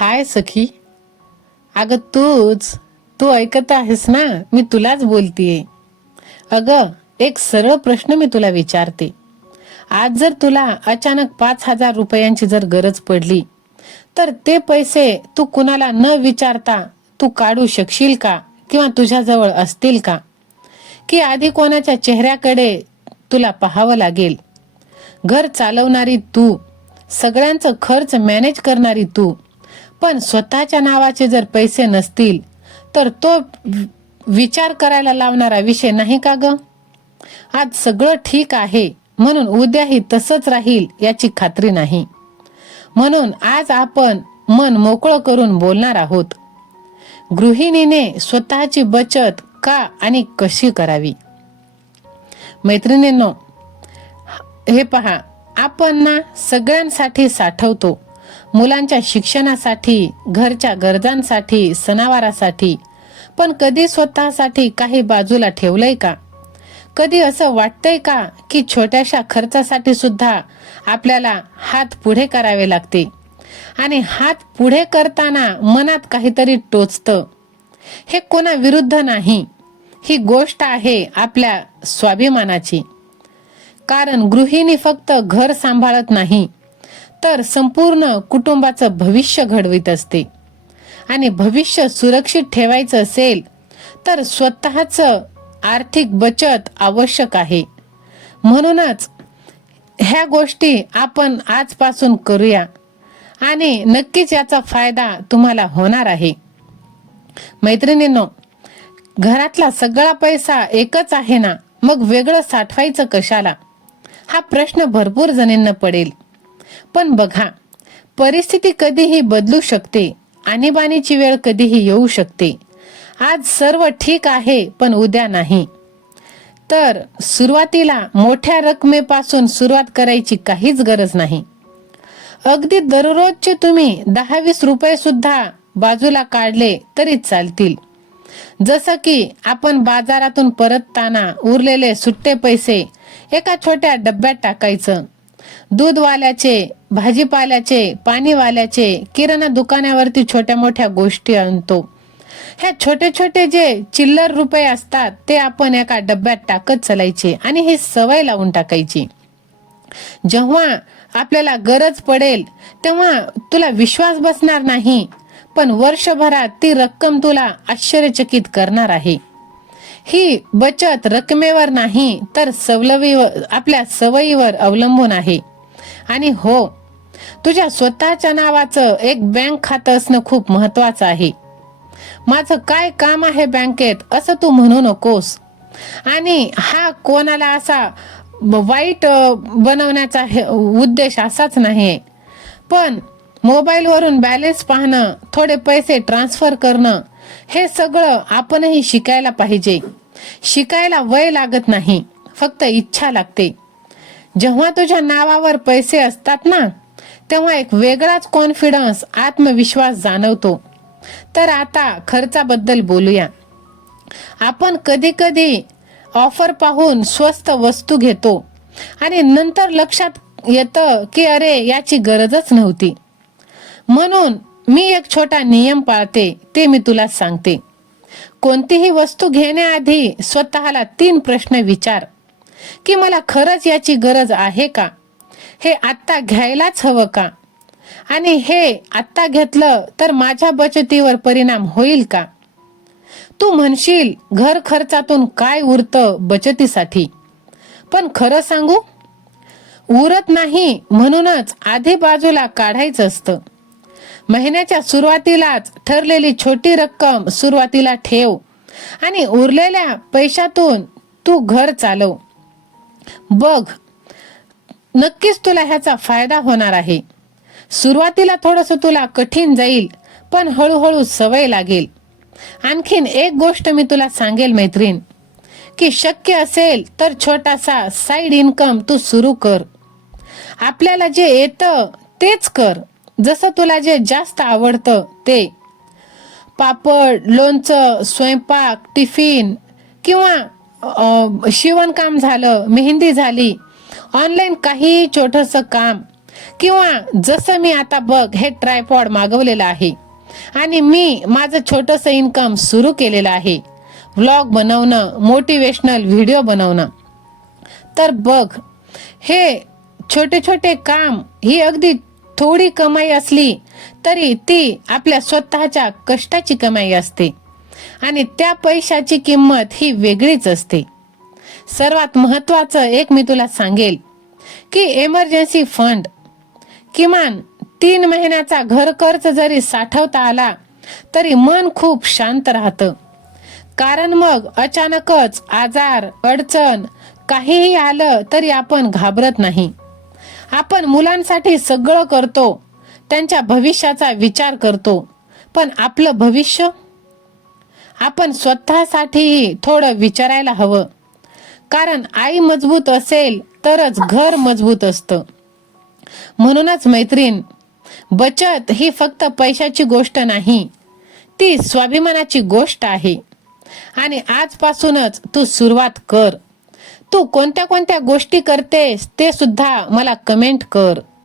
हाय सखी. अगं तू ऐकत आहेस ना, मी तुलाच बोलतीये. अगं, एक सरळ प्रश्न मी तुला विचारते. आज जर तुला अचानक 5,000 रुपयांची जर गरज पडली, तर ते पैसे तू कुणाला न विचारता तू काढू शकशील का? किंवा तुझ्याजवळ असतील का? की आधी कोणाच्या चेहऱ्याकडे तुला पाहावं लागेल? घर चालवणारी तू, सगळ्यांचं खर्च मॅनेज करणारी तू, पण स्वतःच्या नावाचे जर पैसे नसतील, तर तो विचार करायला लावणारा विषय नाही का ग? आज सगळं ठीक आहे म्हणून उद्याही तसंच राहील याची खात्री नाही. म्हणून आज आपण मन मोकळं करून बोलणार आहोत. गृहिणीने स्वतःची बचत का आणि कशी करावी. मैत्रिणींनो, हे पहा, आपण ना सगळ्यांसाठी साठवतो. मुलांच्या शिक्षणासाठी, घरच्या गरजांसाठी, सणावारासाठी. पण कधी स्वतःसाठी काही बाजूला ठेवलंय का? कधी असं वाटतंय का की छोट्याशा खर्चासाठी सुद्धा आपल्याला हात पुढे करावे लागते आणि हात पुढे करताना मनात काहीतरी टोचतं. हे कोणा विरुद्ध नाही, ही गोष्ट आहे आपल्या स्वाभिमानाची. कारण गृहिणी फक्त घर सांभाळत नाही, तर संपूर्ण कुटुंबाचं भविष्य घडवित असते. आणि भविष्य सुरक्षित ठेवायचं असेल तर स्वतःचं आर्थिक बचत आवश्यक आहे. म्हणूनच ह्या गोष्टी आपण आजपासून करूया आणि नक्कीच याचा फायदा तुम्हाला होणार आहे. मैत्रिणींनो, घरातला सगळा पैसा एकच आहे ना, मग वेगळं साठवायचं कशाला? हा प्रश्न भरपूर जणींना पडेल. पण बघा, परिस्थिती कधीही बदलू शकते. आणीबाणीची वेळ कधीही येऊ शकते. आज सर्व ठीक आहे पण उद्या नाही. तर सुरुवातीला मोठ्या रकमेपासून सुरुवात करायची काहीच गरज नाही. अगदी दररोजचे तुम्ही 10-20 रुपये सुद्धा बाजूला काढले तरी चालतील. जसं की आपण बाजारातून परतताना उरलेले सुट्टे पैसे एका छोट्या डब्यात टाकायचं. दूधवाल्याचे, भाजीपाल्याचे, पाणीवाल्याचे, किराणा दुकानावरती छोट्या मोठ्या गोष्टी आणतो. ह्या छोटे छोटे जे चिल्लर रुपये असतात ते आपण एका डब्यात टाकत चालायचे आणि ही सवय लावून टाकायची. जेव्हा आपल्याला गरज पडेल तेव्हा तुला विश्वास बसणार नाही, पण वर्षभरात ती रक्कम तुला आश्चर्यचकित करणार आहे. ही बचत रकमेवर नाही तर आपल्या सवयीवर अवलंबून आहे. आणि हो, तुझ्या स्वतःच्या नावाचं एक बँक खातं असणं खूप महत्वाचं आहे. माझं काय काम आहे बँकेत असं तू म्हणू नकोस. आणि हा कोणाला असा वाईट बनवण्याचा उद्देश असाच नाही. पण मोबाईलवरून बॅलन्स पाहणं, थोडे पैसे ट्रान्सफर करणं, हे सगळं आपणही शिकायला पाहिजे. शिकायला वय लागत नाही, फक्त इच्छा लागते. जेव्हा तुझ्या नावावर पैसे असतात ना, तेव्हा एक वेगळाच कॉन्फिडन्स, आत्मविश्वास जाणवतो. तर आता खर्चाबद्दल बोलूया. आपण कधी कधी ऑफर पाहून स्वस्त वस्तू घेतो आणि नंतर लक्षात येतं की अरे, याची गरजच नव्हती. म्हणून मी एक छोटा नियम पाळते, ते मी तुला सांगते. कोणतीही वस्तू घेण्याआधी स्वतःला 3 प्रश्न विचार की मला खरंच याची गरज आहे का? हे आत्ता घ्यायलाच हवं का? आणि हे आत्ता घेतलं तर माझ्या बचतीवर परिणाम होईल का? तू म्हणशील घर खर्चातून काय उरतं बचतीसाठी, पण खरं सांगू, उरत नाही. म्हणूनच आधी बाजूला काढायचं असतं. महिन्याच्या सुरुवातीलाच ठरलेली छोटी रक्कम सुरुवातीला ठेव आणि उरलेल्या पैशातून तू घर चालव. बघ, नक्कीच तुला ह्याचा फायदा होणार आहे. सुरुवातीला थोडंसं तुला कठीण जाईल, पण हळूहळू सवय लागेल. आणखीन एक गोष्ट मी तुला सांगेल मैत्रीण, की शक्य असेल तर छोटासा साइड इन्कम तू सुरू कर. आपल्याला जे येतं तेच कर. जसं तुला जे जास्त आवडतं ते. पापड, लोणचं, स्वयंपाक, टिफिन किंवा शिवणकाम झालं, मेहंदी झाली, ऑनलाईन काही छोटंसं काम, किंवा जसं मी आता बघ हे ट्रायपॉड मागवलेलं आहे आणि मी माझं छोटंसं इन्कम सुरू केलेलं आहे, व्लॉग बनवणं, मोटिवेशनल व्हिडिओ बनवणं. तर बघ, हे छोटे छोटे काम ही अगदी थोडी कमाई असली तरी ती आपल्या स्वतःच्या कष्टाची कमाई असते आणि त्या पैशाची किंमत ही वेगळीच असते. सर्वात महत्वाचं एक मी तुला सांगेल की इमर्जन्सी फंड, किमान 3 महिन्याचा घर खर्च जरी साठवता आला तरी मन खूप शांत राहतं. कारण मग अचानकच आजार, अडचण काहीही आलं तरी आपण घाबरत नाही. आपण मुलांसाठी सगळं करतो, त्यांच्या भविष्याचा विचार करतो, पण आपलं भविष्य आपण स्वतःसाठीही थोडं विचारायला हवं. कारण आई मजबूत असेल तरच घर मजबूत असतं. म्हणूनच मैत्रीण, बचत ही फक्त पैशाची गोष्ट नाही, ती स्वाभिमानाची गोष्ट आहे. आणि आजपासूनच तू सुरुवात कर. तू कोणत्या कोणत्या गोष्टी करतेस ते सुद्धा मला कमेंट कर.